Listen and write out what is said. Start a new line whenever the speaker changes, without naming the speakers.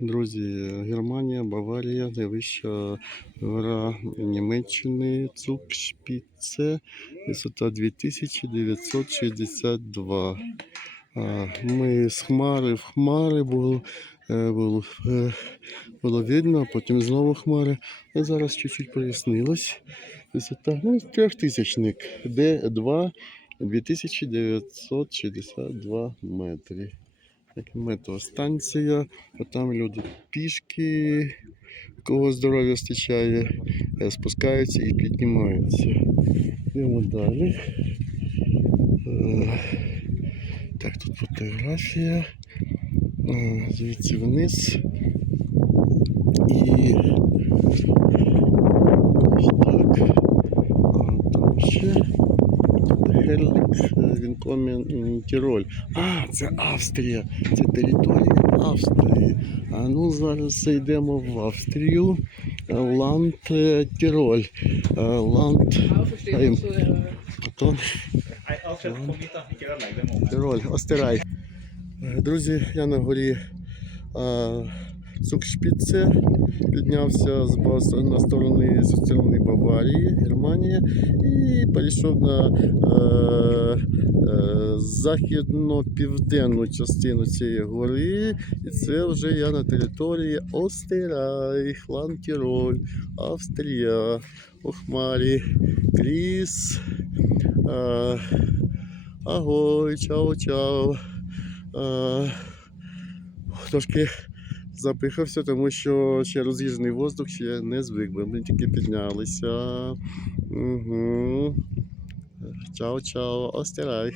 Друзі, Германія, Баварія, найвища гора Німеччини, Цукшпіце, висота 2962. Ми з хмари в хмари було, е, е, було видно, а потім знову хмари. І зараз чуть-чуть прояснилось. Висота ну, трьохтисячник, Д2 2962 метри. Так, метеостанція, а там люди пішки, кого здоров'я стичає, е, спускаються і піднімаються. Йдемо далі. Е, Так, тут фотографія. Е, Звідси вниз. І ось так. А там ще. Герлік, Вінкомен, Тіроль. А, це Австрія. Це територія Австрії. А ну зараз йдемо в Австрію. Е, Ланд е, Тіроль. Е, Ланд Тироль, Остерай. Е, Друзі, я на горі а, Цукшпіце піднявся з бас на сторони сторони Баварії, Германія і перейшов на е, е, західно-південну частину цієї гори. І це вже я на території Остерайх, Лантіроль, Австрія, Охмарі, Кріс. Е, Агой, чао-чао. Е, Трошки запихався, тому що ще роз'їжджений воздух ще не звик, бо ми тільки піднялися. Угу. Чао-чао, Остерайх.